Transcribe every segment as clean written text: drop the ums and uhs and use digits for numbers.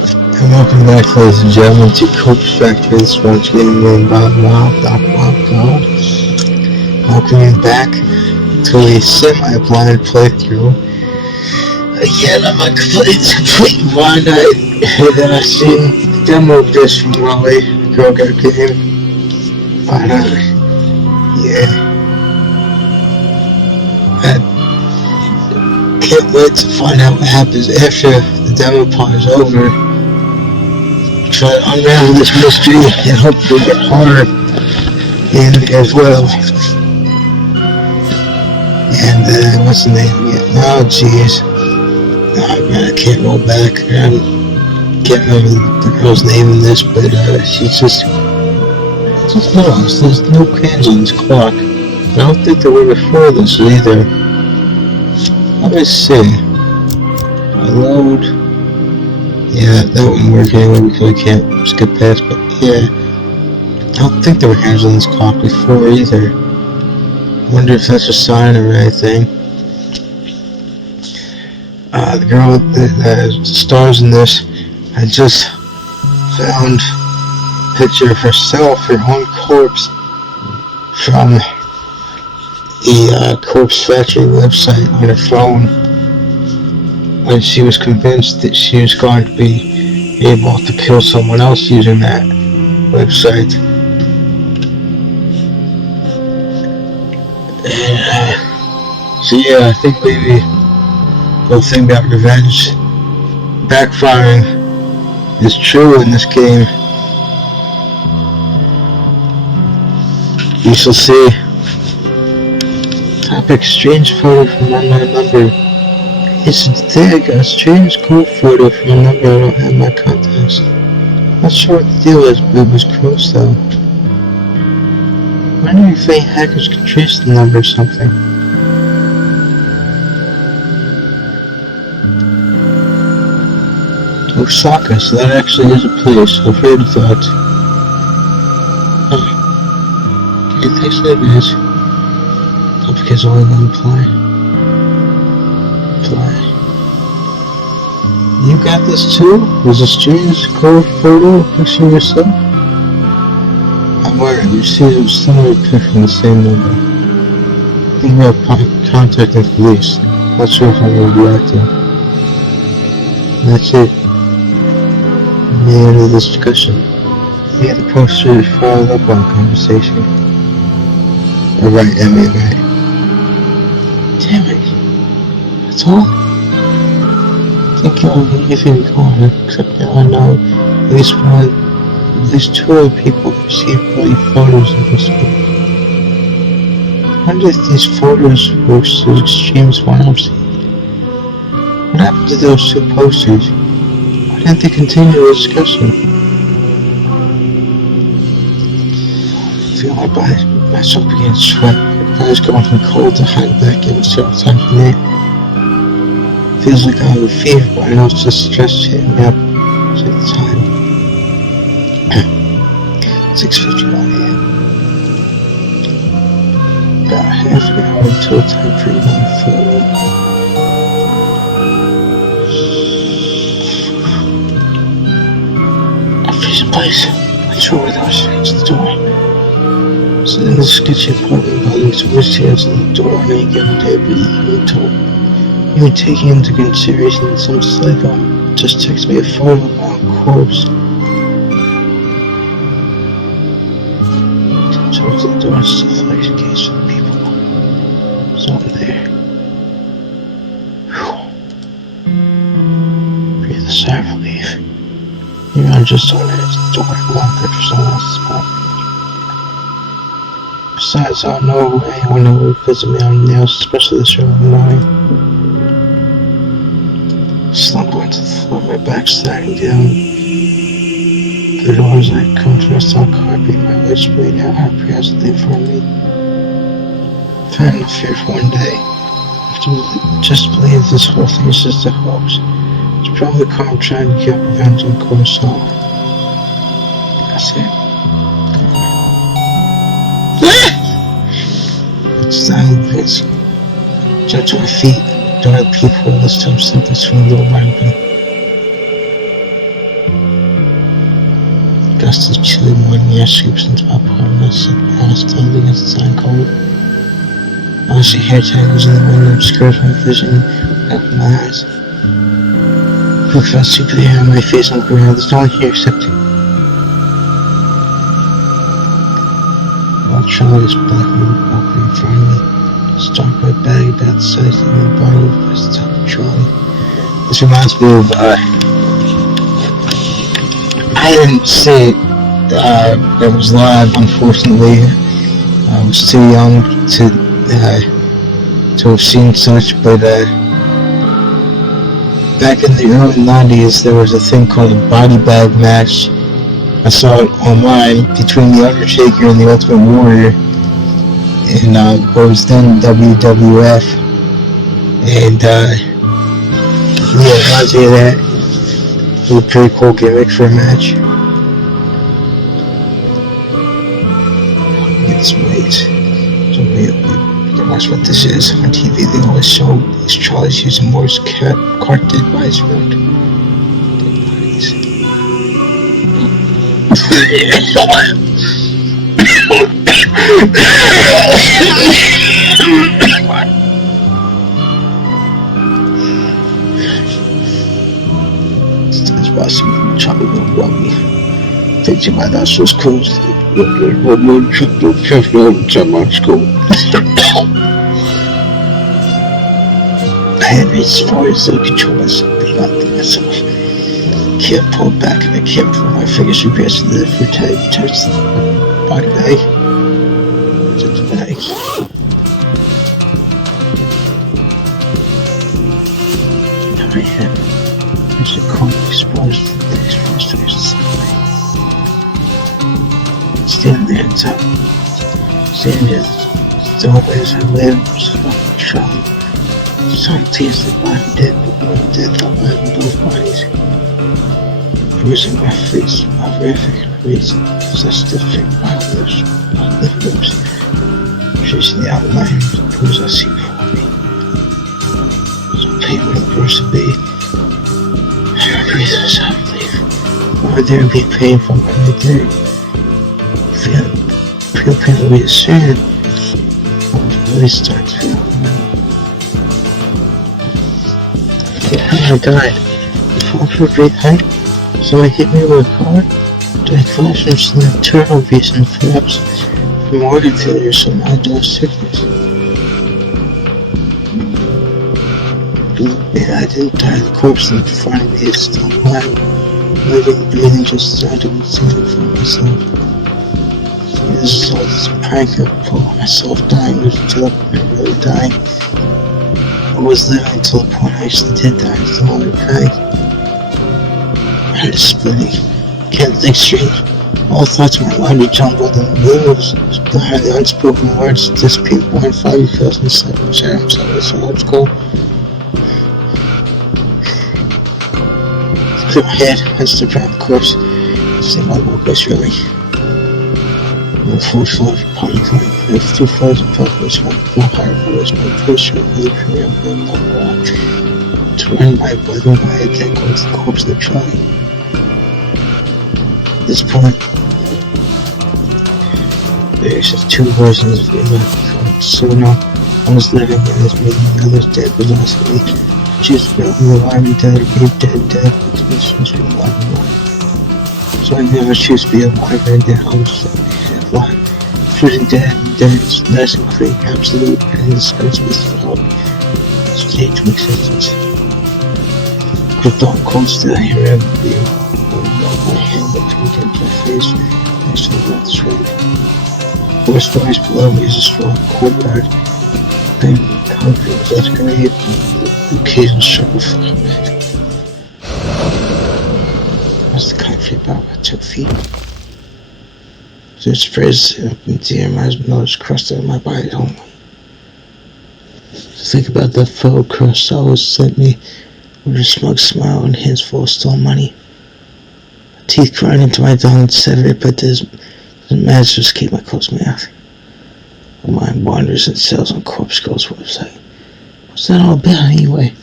And welcome back, ladies and gentlemen, to Coach Factory. This once again named Bob Doc Bob God. Welcome you back to a semi-blind playthrough. Again, I'm not complete blind eye. And then I seen the demo of this from Raleigh, the girl got game. But, yeah. I can't wait to find out what happens after the demo part is over. Try to unravel this mystery and hopefully get horror in as well. And what's the name again? Oh jeez. Oh man, I can't roll back. I can't remember the girl's name in this, but she's just lost. There's no hands on this clock. I don't think there were before this either. Let me see. I load. Yeah, that wouldn't work anyway because I can't skip past, but yeah. I don't think there were hands on this clock before either. I wonder if that's a sign or anything. The girl that stars in this, I just found a picture of herself, her own corpse, from the Corpse Factory website on her phone, when she was convinced that she was going to be able to kill someone else using that website. And, so yeah, I think maybe the whole thing about revenge backfiring is true in this game. You shall see. Topic: strange photo from unknown number. Yes, today I got a strange cool photo from a number I don't have in my contacts. Not sure what the deal is, but it was gross though. I wonder if any hackers could trace the number or something. Osaka, so that actually is a place. I've heard of that. Okay, thanks for that, guys. Complicates only one apply. You got this too? Was a strange cool photo picture of yourself? I'm worried. You see a similar picture from the same number. Think about contacting police. Not sure if I'm going to react to. That's it. The end of this discussion. Yeah, the poster followed up on the conversation. Alright, Emmy, right. Damn it. That's all? I think you'll leave anything going, except now I know at least two other people have received bloody photos of this book. I wonder if these photos were as extreme as one I've seen. What happened to those two posters? Why didn't they continue the discussion? I feel my body, my soul began to sweat. My eyes going from cold to hot back in several times a day. Feels like I have a fever, but I know it's just stress hitting me up. It's like the time. 6:51 a.m. About half an hour until time for another photo. A freezing place. I sure where those hands at the door. So in this sketchy apartment building's worst hands at the door on any given day, but even told. Even taking into consideration that some psycho just texted me a photo of my own corpse. Towards the door, stuff like a case for the people. Someone there. Whew. Breathe a sigh of relief. Maybe I'm just on the door longer for someone else's apartment. Besides, I don't know anyone who would visit me on the nails, especially this early in the morning. Slump went to the floor, my back sagging down. The doors I come to rest on carpet, my legs splayed out apprehensively for me. Found no fear for one day. After just believe this whole thing is just a hoax. It's probably Carl trying to get revenge on Coruscant. That's it. It's time, Vince. Jump to my feet. Don't have people this time something from the little rampant. dusty, chilly morning air sweeps into my apartment, and I was standing against the sign cold. Honestly, hair tangles in the window obscures my vision, open my eyes. Look at that stupid hair on my face and look around. There's no one here except while Charlie's black man walking in front of me, stalked my bag about the size of my body with his top of Charlie. This reminds me of, I didn't see it, it was live, unfortunately. I was too young to have seen such, but, back in the early 90s, there was a thing called a body bag match. I saw it online between The Undertaker and The Ultimate Warrior in what was then WWF. And yeah, it reminds me of that. It was a pretty cool gimmick for a match. It's right. So watch what this is. On TV they always show these Charlies using Moore's cart dead bodies around. Dead bodies. It's watching Charlie don't rub me. Thinking my nostrils closed. One more trip to chest over time on school. I had reached as far as I could control myself, but not myself. Can't pull back and I can't pull my fingers aggressively for touch the body bag. Touch the bag. Now I have. There's a cold exposed to the exposed to the sunlight. Standing there inside. Standing there. Still as I live, smoking Charlie. Some tears that I'm dead, but I'm dead, I'm in both bodies. Bruising my face, my horrific reason, as I still feel my lips, tracing the outline of the pools I see before me. So painful the person be. I breathe softly. Why there be painful right there? Feel painful be soon. I really start to feel. I died. I fall for a great height. So I hit me with a car. Did I crash from some internal reason, perhaps from organ failure, some outdoor sickness? Yeah, I didn't die. The corpse in front of me is still alive. Living, breathing, just started to something for myself. This is all this prank I pulled on myself, dying until I really died. I was living until the point I actually did die. It's the only prank. My head is splitting. Can't think straight. All thoughts in my mind are jumbled and words behind the unspoken words disappear. 1 5 feels inside my chair. I'm sorry, so let's go. Through my head, I stood around the corpse. See my workers really. On the fourth floor of apartment building, I have 2 floors of apartments, one higher floors, my push or really career on the wall. To run my blood in my head, then goes the corpse of the trolley. At this point, there's just 2 versions of the event. So now, one is living and is meeting, the other is dead, but honestly, choose to be alive and dead, or be dead, but to choose to be alive and alive. So I never choose to be alive and dead, I was just alive. Choosing dead is nice and clean, absolute, and indispensable state to existence. The thought cold still here every view. My hand looking against my face, next to the left shred. 4 stories below me is a strong courtyard. Paved with concrete was excavated, the occasional struggle flying back. What's the concrete about 2 feet? So it's sprays up in the air, my nose crushed out of my body only. To think about that photo crust always sent me with a smug smile and hands full of stolen money. My teeth grind into my tongue and sever it, but doesn't matter, just keep my closed mouth. My mind wanders and sails on Corpse Girl's website. What's that all about anyway?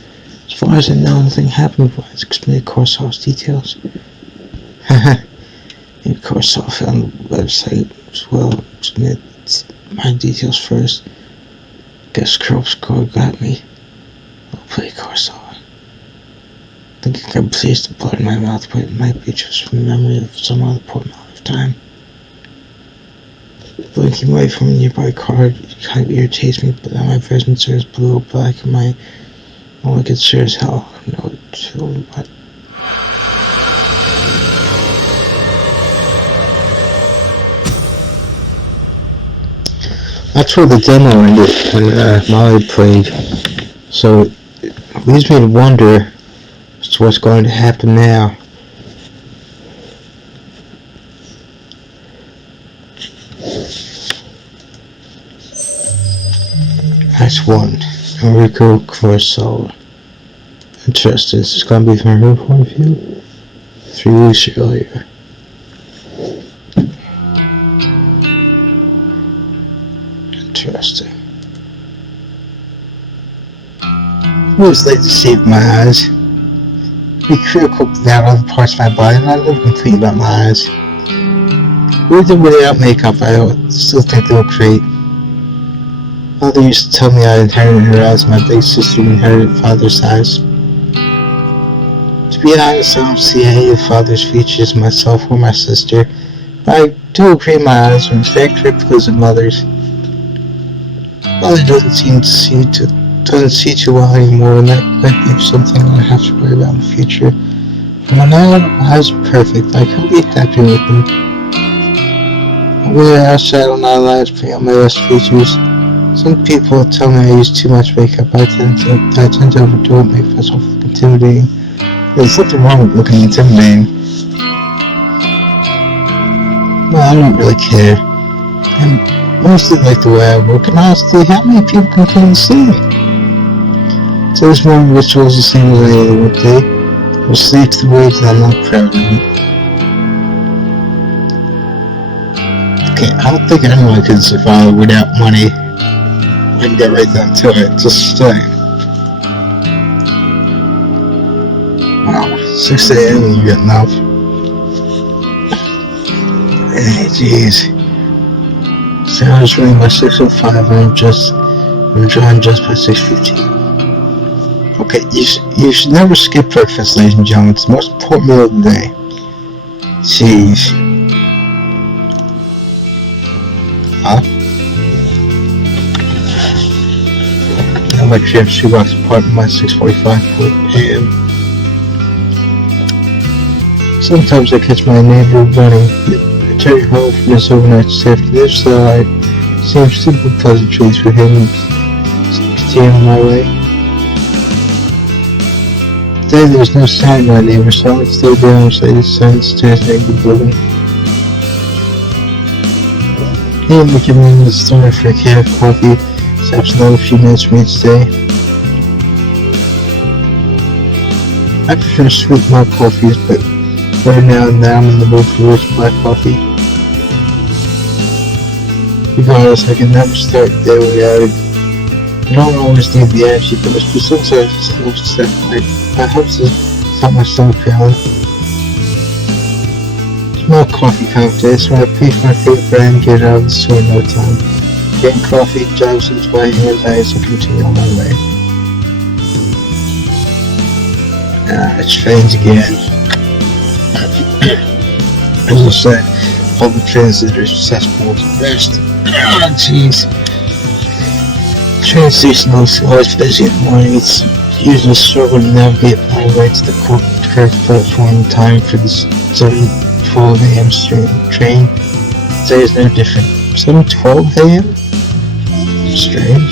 As far as I know, nothing happened before I explained Corpse House details. Haha. Of course, I found the website as well. Submit my details first. Guess Corpse Code got me. I'll play Corso. I think I can place the blood in my mouth, but it might be just from memory of some other point of time. Blinking away from a nearby car kind of irritates me, but now my vision turns blue or black and my only gets sure as hell. No, chill, what? That's where the demo ended when Molly played. So it leaves me to wonder as to what's going to happen now. That's one. Enrico Corso. Interesting. This is going to be from her point of view. 3 weeks earlier. Interesting. I always like to save my eyes. Be critical about other parts of my body, and I live complete about my eyes. Even without makeup, I still think they look great. Mother used to tell me I inherited her eyes, my big sister inherited father's eyes. To be honest, I don't see any of father's features in myself or my sister, but I do agree my eyes are in fact replicas of mother's. Mother doesn't see too well anymore, and that might be something I have to worry about in the future. But when my eyes are perfect, I could be happy with them. I wear eyeshadow, not eyes, putting on my best features. Some people tell me I use too much makeup. I tend to overdo it, make myself look intimidating. There's nothing wrong with looking intimidating. Well, I don't really care. I mostly like the way I look, and honestly, how many people can claim the same? So this morning ritual is the same as any other workday. I'll sleep the way that I'm not proud of it. Okay, I don't think anyone can survive without money. I can get right down to it, just saying. Wow, 6 a.m. and you're getting up. Hey, jeez. So I was running by 6:05 and I'm drawing just by 6:15. Okay, you should never skip breakfast, ladies and gentlemen. It's the most important meal of the day. Jeez. Huh? My trip shoebox apartment by 6:45 a.m. Sometimes I catch my neighbor running. Returning home from his overnight shift. If so, I seem simple pleasantries with him and continue on my way. Today there was no sign of my neighbor, so I would stay down and say the signs to his neighbor building. He and Mickey Moon was starting for a can of coffee. Perhaps another few minutes for me to stay. I prefer sweet milk coffees, but right now I'm in the mood for rich black coffee. Regardless, I can never start the day without it. I don't always need the energy boost, but sometimes it helps to stop my stomach growling. Small coffee contest where I pay for my favorite brand and get it out of the store in no time. Getting coffee, jogs into my handbags, and continue on my way. It's trains again. As I said, public transit are cesspools at best. Oh, jeez. Train station is always busy in the morning. It's usually a struggle to navigate my way to the correct platform in time for the 7:12 a.m. train. Today is no different. 7:12 a.m.? Strange.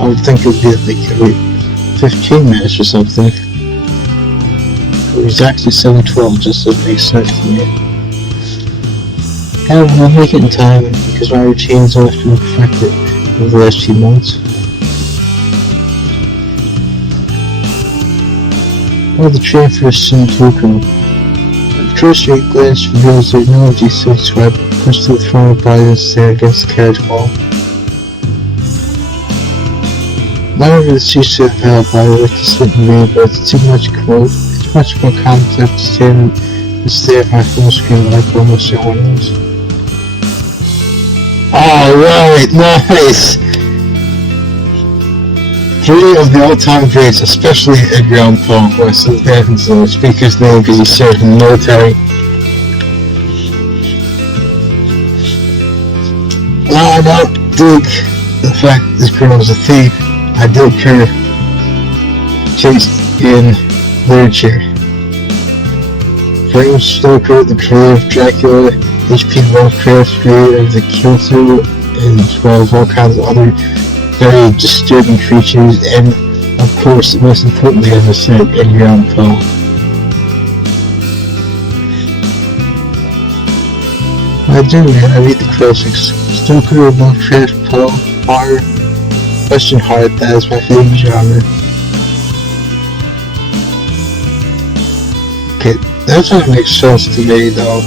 I would think it would be like every 15 minutes or something. It was actually 7:12, just so it makes sense to me. However, I'll make it in time because my routine has always been perfected over the last few months. While the train first sent Tuco, a cursory glance reveals there are no empty seats, so I push through the front of the body and stare against the carriage wall. Whenever the seats are available, I like to sit and read, but it's too much more common to have to stand and stare at my phone screen like almost everyone else. Alright, nice! 3 of the all-time greats, especially Edgar Allan Poe, of course, so that happens to speak his name because he served in the military. While I don't dig the fact that this girl is a thief, I dig her taste in literature. Bram Stoker, the creator of Dracula, H.P. Lovecraft, creator of the Cthulhu, and as well as all kinds of other very disturbing creatures, and of course, most importantly, as I said, Edgar Allan Poe. I read the classics. Stoker, Lovecraft, Poe, horror, question hard, that is my favorite genre. Okay, that's what makes sense to me though.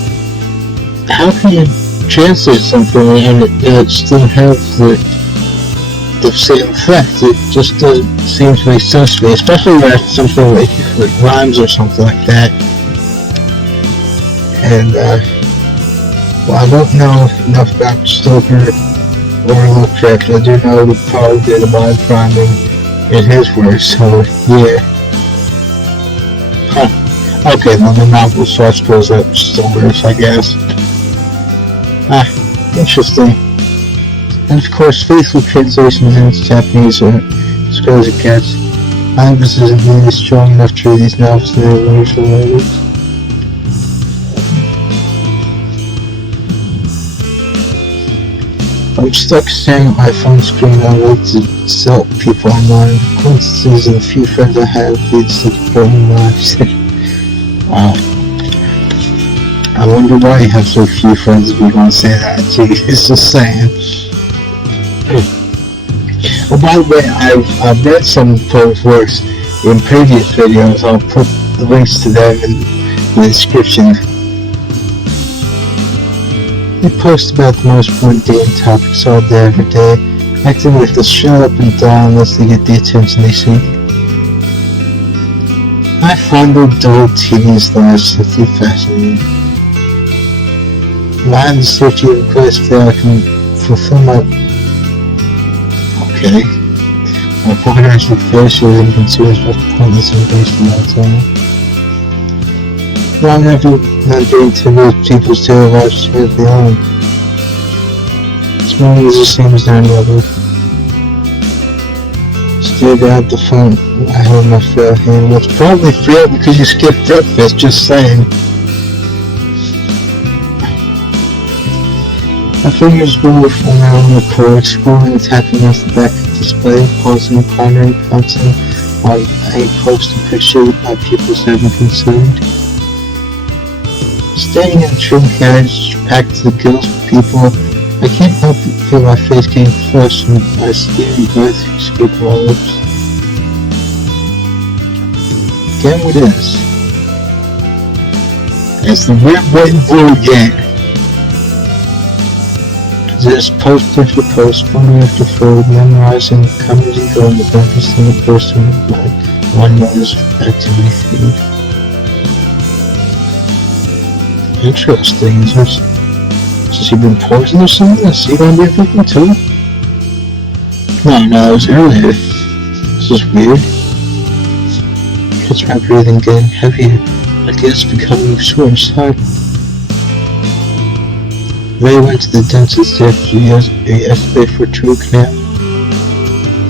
How can you translate something and it still have the same effect? It just doesn't seem to make sense to me, especially when it's something like rhymes or something like that. And well, I don't know enough about Stoker or Lovecraft. I do know that Poe did a lot of rhyming in his work, so yeah. Huh. Okay, well, the novel, so I suppose that still works, I guess. Interesting. And of course, faithful translations into Japanese are as good as it gets. My emphasis isn't really strong enough to read these novels in their original language. I'm stuck staring at my phone screen and I like to insult people online. Acquaintances and a few friends I have lead such boring lives. Wow. I wonder why you have so few friends if you want to say that. It's just saying. Oh, by the way, I've read some of Poe's works in previous videos. I'll put the links to them in the description. They post about the most mundane topics all day every day, acting like they'll shut up and die unless they get the attention they seek. I find their dull, tedious lives simply fascinating. I am the searching of quest that I can fulfill my... Okay. My financial failures and concerns with pointless and wasting my time. Long after mundane to move people's daily lives smoothly on. This morning is the same as any other. Stared at the phone I held in my frail hand. Well, it's probably frail because you skipped breakfast, just saying. My fingers moved from around the cord, scrolling and tapping off the back of the display, pausing, pondering, pouncing while I post a picture my pupils haven't consumed. Standing in a trim carriage packed to the gills with people, I can't help but feel my face getting flushed and my steamy breath escaping my lips. Again with this. It's the red, white, and blue again. This post after post, photo after photo, memorizing, coming and going with every single person of my one knows activity feed. Interesting. Has he been poisoned or something? Is he gonna be a victim too? No, it was earlier. This is weird. It's my breathing getting heavier. I guess becoming short inside. Ray went to the dentist yesterday for a root canal.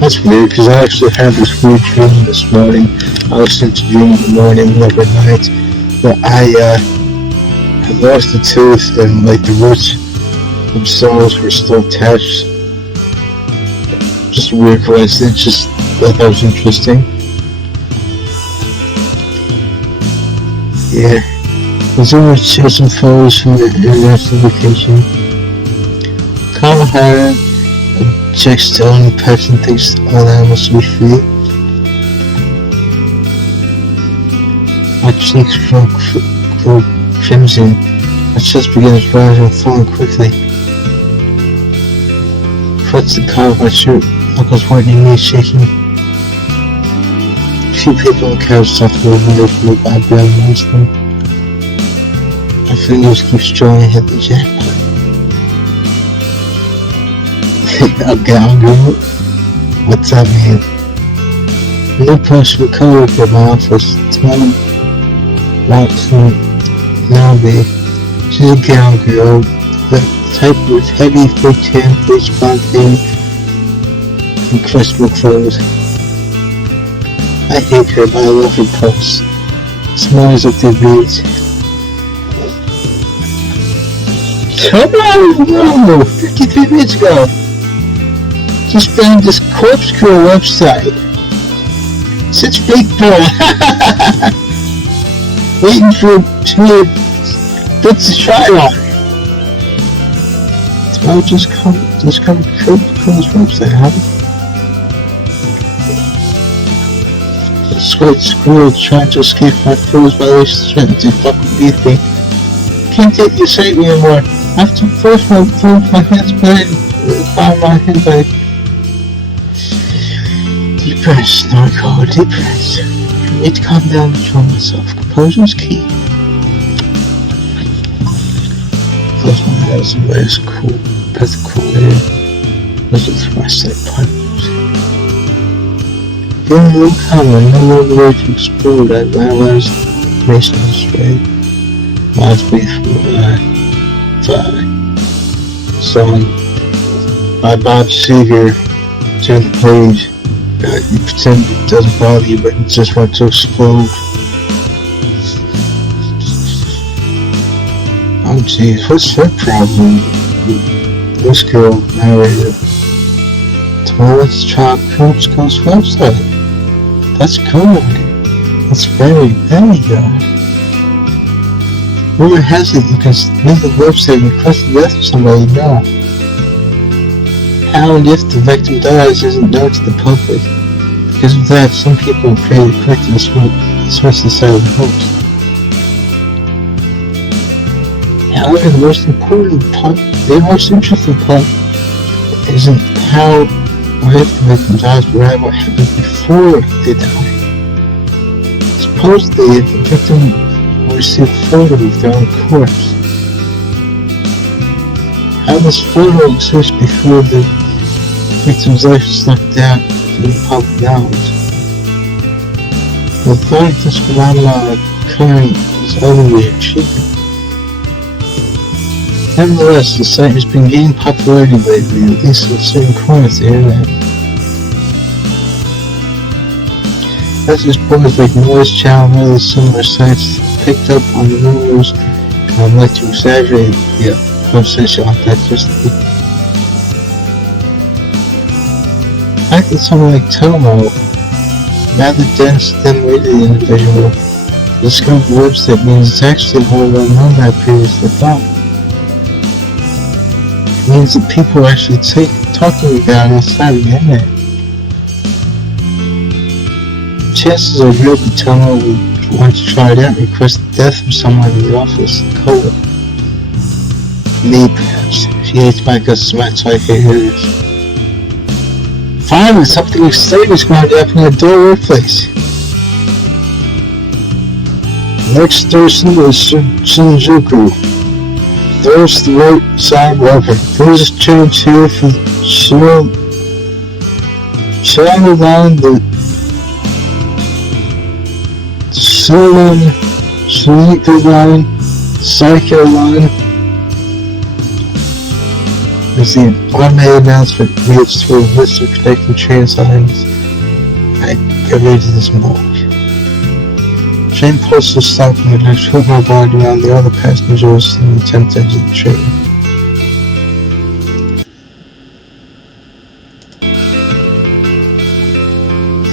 That's weird, because I actually had this weird dream this morning. I was sent to dream in the morning and every night. But I lost a tooth and like the roots themselves were still attached. Just a weird coincidence, just thought that was interesting. Yeah. There's always share some photos from the international vacation. Kinda hard, a chick still in the pets and thinks all animals should be free. My cheeks grow crimson. My chest begins rising and falling quickly. Frets the collar of my shirt, knuckles whitening, knees shaking. A few people on the couch softly moving away from me, but I barely notice them. fingers keep strolling ahead of the jackpot. What's that mean? No possible coworker at my office, Tom Watson Nobby. She's a gown girl, the type with heavy, thick tan, face blonde and questionable clothes. I hate her, but I love her pulse. Smiles up their beads. Come on, no! 53 minutes ago! Just found this Corpse Girl website. Such big boy! Waiting for two bits to try on. Tomorrow just come to Corpse website, huh? Squirt squirrel trying to escape my fool's violations, threatening to fuck with me. Can't take the site anymore. I have to force my hands by my head by deep breaths. Now I call it deep breaths. I need to calm down and control myself. Composure is key. Close my eyes and wear this cool, pet the cool air. Listen to my sight partners. Feeling a little calmer, no longer ready to explode, I analyzed information on the spray. Miles breathe from Song by Bob Seger. Turn the page. You pretend it doesn't bother you, but you just want to explode. Oh jeez, what's her problem? This girl narrated. Tomorrow let's try Corpse Girl's website. That's good. That's very, there you go. Rumor has it you can leave the website and request the death of somebody you know. How and if the victim dies isn't known to the public. Because of that, some people are afraid to quickly dismiss the side of the hoax. However, the most important part, the most interesting part, isn't how or if the victim dies, but rather what happens before they die. Supposedly, if the victim will receive a photo of their own corpse, how this photo exists before the victim's life is snuffed out to the public knowledge. The thought of this phenomenon occurring is utterly intriguing. Nevertheless, the site has been gaining popularity lately, at least in certain corners of the internet. As this boys like Noise Channel and other similar sites picked up on the rumors, and I'd like to exaggerate the conversation on that just the fact that someone like Tomo, rather dense, thin-weighted individual, discovered words that means it's actually more well known than I previously thought. It means that people are actually talking about it outside of the internet. Chances are good that Tomo would want to try it out and request the death of someone in the office, a coworker. Me, perhaps. She hates my guts so much I can't hear this. Finally, something exciting is going to happen at the workplace. Next station is Shinjuku. There's the right side welcome. Please change here for Channel Line, the Solon, Sneaker Line, Psycho Line. As the automated announcement reads through a list of connecting train signs, I get ready to this mark. Train pulse will stop and the next hook my body around the other passengers in the attempt to exit the train.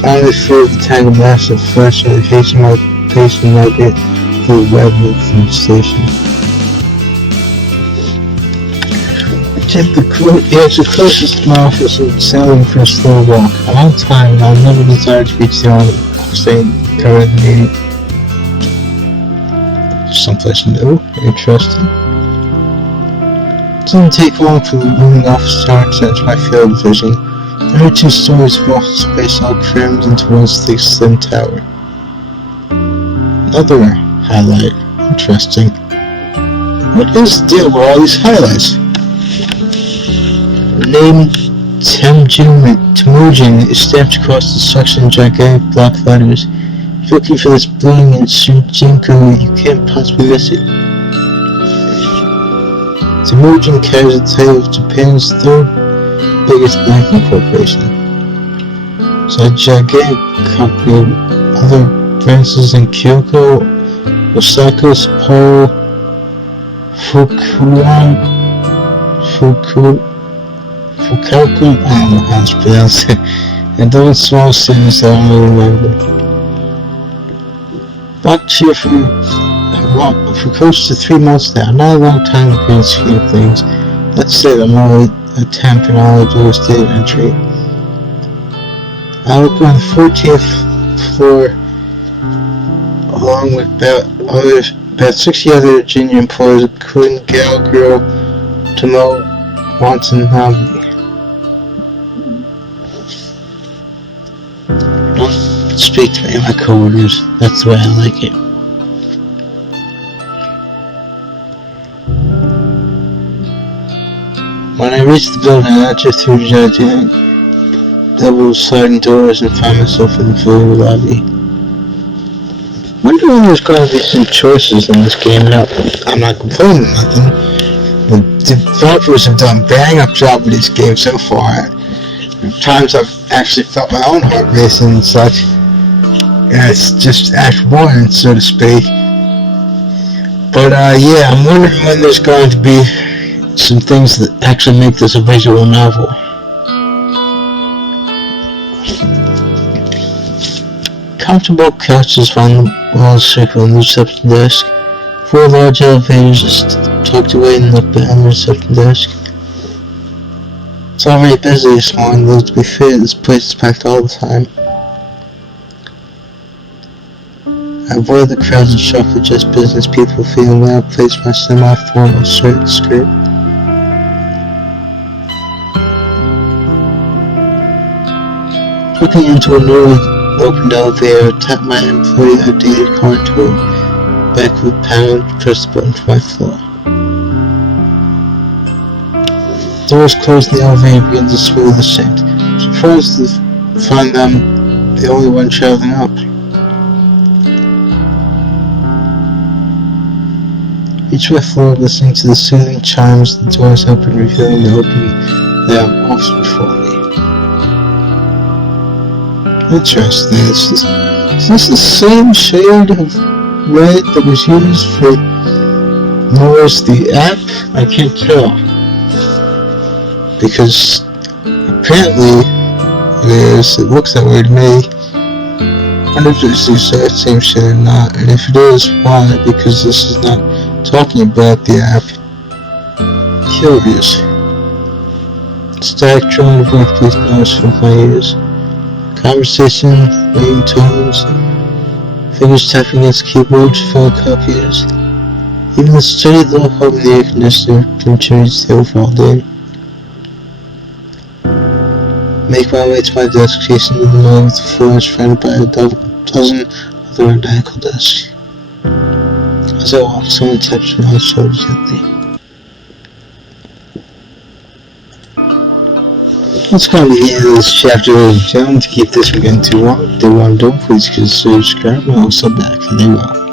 Finally feel the tag of massive flesh and hasten my pace when I get to the web loop from the station. Take the edge of closest to my office and sailing for a slow walk. I'm on time and I'll never desire to reach the island saying during the meeting. Someplace new, interesting. It doesn't take long for the looming office tower to enter my field of vision. There are 2 stories of office space all crammed into one thick, slim tower. Another highlight. Interesting. What is the deal with all these highlights? The name Temujin is stamped across the section in gigantic block letters. If you're looking for this bling in Shujinku, you can't possibly miss it. Temujin carries the title of Japan's third biggest banking corporation. It's a gigantic company with other branches in Kyoto, Osaka, Sapporo, Fukuoka, I don't know how it's pronounced, and those small cities that I only remember. Back here for close to 3 months now, not a long time in the grand scheme of things. Let's say I'm only a terminologist data entry. I work on the 14th floor along with about 60 other junior employees, including Gal, Girl, Tomo, Watanabe. Don't speak to any of my coworkers. That's the way I like it. When I reach the building, I enter through gigantic double sliding doors and find myself in the familiar lobby. Wonder when there's going to be some choices in this game. Now, I'm not complaining nothing. The developers have done a bang up job with this game so far. At times I've actually felt my own heart racing and such. Yeah, it's just Act 1, so to speak. But yeah, I'm wondering when there's going to be some things that actually make this a visual novel. Comfortable couches on the walls circle the reception desk. 4 large elevators just tucked away in the behind the reception desk. It's already busy this morning, though to be fair, this place is packed all the time. I avoid the crowds and shop for just business people feeling well, place my semi-formal shirt and skirt. Looking into a newly opened elevator, I tap my employee ID card to a back of the panel and press the button for my floor. Doors close and the elevator begins a smooth ascent. Surprised to find I'm the only one traveling up. Reach my floor, listening to the soothing chimes, the doors open, revealing the open layout office before me. Interesting. Is this the same shade of red that was used for Moore's the app? I can't tell. Because apparently it is. It looks that way to me. I wonder if it's the exact same shade or not. And if it is, why? Because this is not talking about the app. Curious. Static trying to workplace noise from my ears. Conversation, ringtones, fingers tapping against keyboards, photocopiers. Even the steady low hum in the air conditioner contributes to the overall day. Make my way to my desk, chasing the middle of the floor, surrounded by a dozen other identical desks. As I walk, someone taps me on the shoulder gently. Let's go to the end of this chapter, ladies and gentlemen. To keep this from getting too long, if they want to do, please consider subscribing and I'll sub back. There you go.